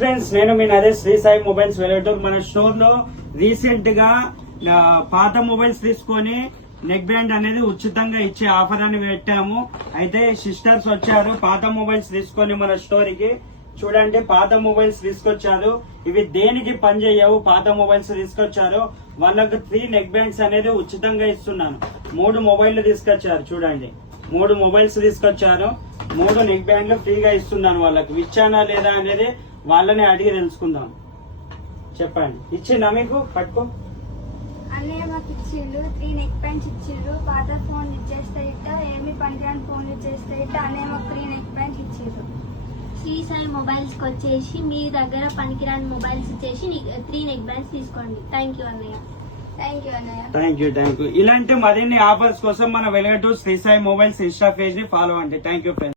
Friends, నేను మీ Naresh Shri Sai mobiles వెళ్లేటూరు. మన store లో రీసెంట్ గా పాత మొబైల్స్ తీసుకొని నెక్ బ్యాండ్ అనేది ఉచితంగా ఇచ్చే ఆఫర్ అని పెట్టాము. అయితే సిస్టర్స్ వచ్చారు పాత మొబైల్స్ తీసుకొని మన స్టోర్ కి. చూడండి, పాత మొబైల్స్ తీసుకొచ్చారు. ఇవి దేనికి పనిచేయవు. పాత మొబైల్స్ తీసుకొచ్చారు. వాళ్ళకు 3 నెక్ బ్యాండ్స్ అనేది ఉచితంగా ఇస్తున్నాను. 3 మొబైల్ తీసుకొచ్చారు. చూడండి, 3 మొబైల్స్ తీసుకొచ్చారు. 3 నెక్ బ్యాండ్లు ఫ్రీగా ఇస్తున్నాను. వాళ్ళకి ఇచ్చానా లేదా అనేది వాళ్ళని అడిగి తెలుసుకుందాం. చెప్పండి, ఇచ్చిందా మీకు? పట్టుకో. అన్నయ్య మాకు ఇచ్చిండ్రు 3 నెక్ ప్యాంట్స్ ఇచ్చిండ్రు. పాత ఫోన్ ఇచ్చేస్తే ఇట్ట, ఏమి పనికిరాని ఫోన్లు ఇచ్చేస్తే ఇట్ట అన్నయ్య మాకు 3 నెక్ ప్యాంట్స్ ఇచ్చిండ్రు. శ్రీ సాయి మొబైల్స్ కి వచ్చేసి మీ దగ్గర పనికిరాని మొబైల్స్ ఇచ్చేసి 3 నెక్ బ్యాండ్స్ తీసుకోండి. థ్యాంక్ యూ అన్నయ్య. థ్యాంక్ యూ అన్నయ్య. Thank you. ఇలాంటి మరిన్ని ఆఫర్స్ కోసం మన Velugaturu Shri Sai mobiles insta page ని ఫాలో అండి. Thank you friends.